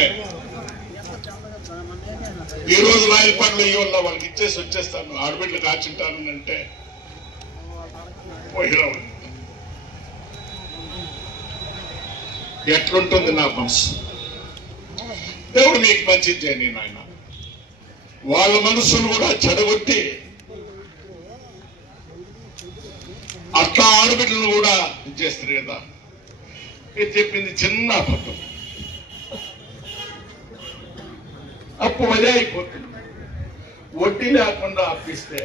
ఉంటే ఈ రోజు రాయలపాడులో ఇవ్వాల వాళ్ళకి ఇచ్చేసి వచ్చేస్తాను, ఆడబిడ్డలు కాచుంటాను అంటే ఎట్లుంటుంది నా మనసు? దేవుడు మీకు మంచిది చేయని నాయన. వాళ్ళ మనసును కూడా చెడగొట్టి అట్లా ఆడబిడ్డలను కూడా చేస్తారు కదా. మీరు చెప్పింది చిన్న అబద్ధం. అప్పు వదే అయిపోతుంది. వడ్డీ లేకుండా అప్పిస్తే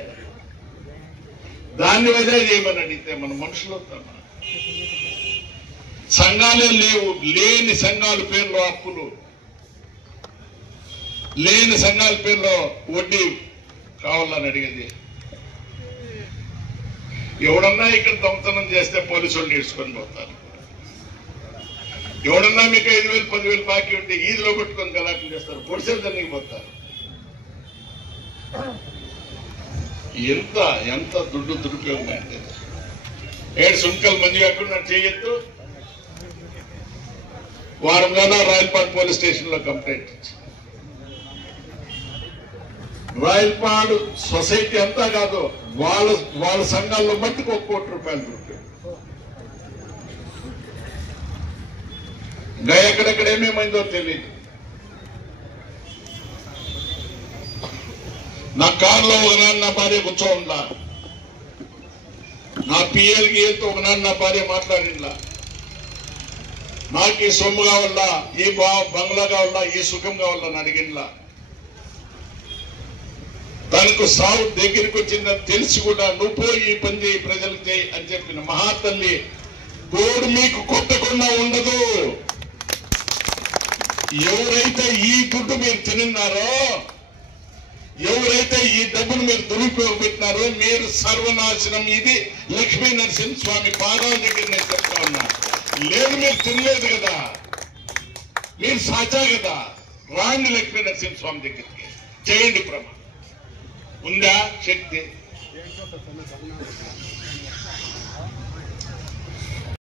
దాన్ని వదే చేయమని అడిగితే మన మనుషులు సంఘాలే లేవు. లేని సంఘాల పేర్లో అప్పులు, లేని సంఘాల పేర్లో వడ్డీ కావాలని అడిగేది. ఎవడన్నా ఇక్కడ దొంగతనం చేస్తే పోలీసు వాళ్ళు నేర్చుకొని పోతారు. ఎవడన్నా మీకు 5,000 10,000 బాకీ ఉంటే ఈదిలో పెట్టుకొని గలాటలు చేస్తారు, పొడిసెలు దానికి పోతారు. ఎంత ఎంత దుడ్డు దురుపయోగం అంటే 7 సుంకలు మంది కాకుండా చేయొద్దు. వారంలోనే రాయలపాడు పోలీస్ స్టేషన్ లో కంప్లైంట్ ఇచ్చి రాయలపాడు సొసైటీ అంతా కాదు, వాళ్ళ సంఘాల్లో మట్టుకు 1 కోటి రూపాయలు దొరికాయి. ఇంకా ఎక్కడెక్కడ ఏమేమైందో తెలియదు. నా కారులో ఒకనాడు నా భార్య కూర్చోండా, నా పిఎల్కి వెళ్తూ ఒకనాడు నా భార్య మాట్లాడిందా, నాకు ఈ సొమ్ము కావాలా, ఈ బంగ్లా కావాలా, ఈ సుఖం కావాలని అడిగిందా. తనకు సాగు దగ్గరికి వచ్చిందని తెలిసి కూడా నువ్వు పోయి ఈ పని చేయి, ప్రజలకు చేయి అని చెప్పిన మహాతల్లి తోడు మీకు కొట్టకుండా ఉండదు. ఎవరైతే ఈ దుడ్డు మీరు తిన్నారో, ఎవరైతే ఈ డబ్బును మీరు దురుపయోగపెట్టినారో మీరు సర్వనాశనం. ఇది లక్ష్మీ నరసింహ స్వామి పాదాల దగ్గర నేను చెప్తా ఉన్నా. లేదు మీరు తినలేదు కదా, మీరు సాచా కదా, రాండి లక్ష్మీ నరసింహ స్వామి దగ్గరికి చేయండి. ప్రమాణం ఉందా శక్తి?